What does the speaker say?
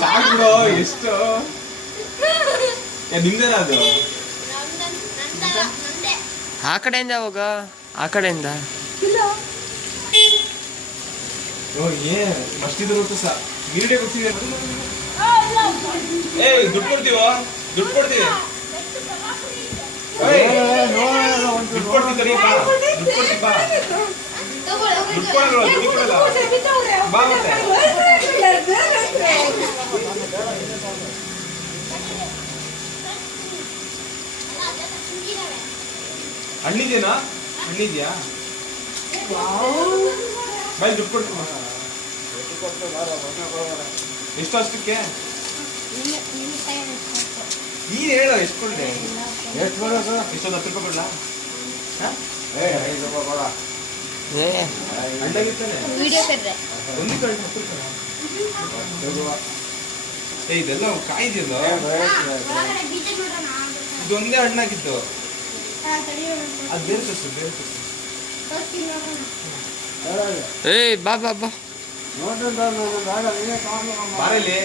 ಸಾಕು ಎಷ್ಟು ನಿಮ್ದೇನ ಅದು ಆ ಕಡೆಯಿಂದ ಹೋಗ, ಆ ಕಡೆಯಿಂದ. ಮಸ್ತಿದ್ರು ಸಹ ನೀರೇ ಕೊಡ್ತೀವಿ. ದುಡ್ಡು ಕೊಡ್ತೀವ, ದುಡ್ಡು ಕೊಡ್ತೀವಿ, ದುಡ್ಡು ಕೊಡ್ತೀವಿ, ಬಾ ಮತ್ತೆ. ಹಣ್ಣಿದೆಯಾ? ಹಣ್ಣಿದ್ಯಾ? ಬೈ ದುಡ್ಡು ಕೊಡ್ತೀವಿ. ಎಷ್ಟು ಅಷ್ಟಕ್ಕೆ? ನೀನು ಹೇಳು ಎಷ್ಟು ಕೊಡ್ಲಿ? ಎಷ್ಟು ಕೊಡೋದು? ಎಷ್ಟೊಂದು 10 ರೂಪಾಯಿ ಕೊಡ್ಲಾ? ಇದೆಲ್ಲ ಕಾಯ್ದಿಲ್ಲ, ಇದೊಂದೇ ಹಣ್ಣಾಗಿತ್ತು. ಅದು ಬೇರೆ ತರ್ಸು, ಬೇರೆ ತರ್ಸು. ಬಾ ಬಾ ಬಾ ಬಾರಲ್ಲಿ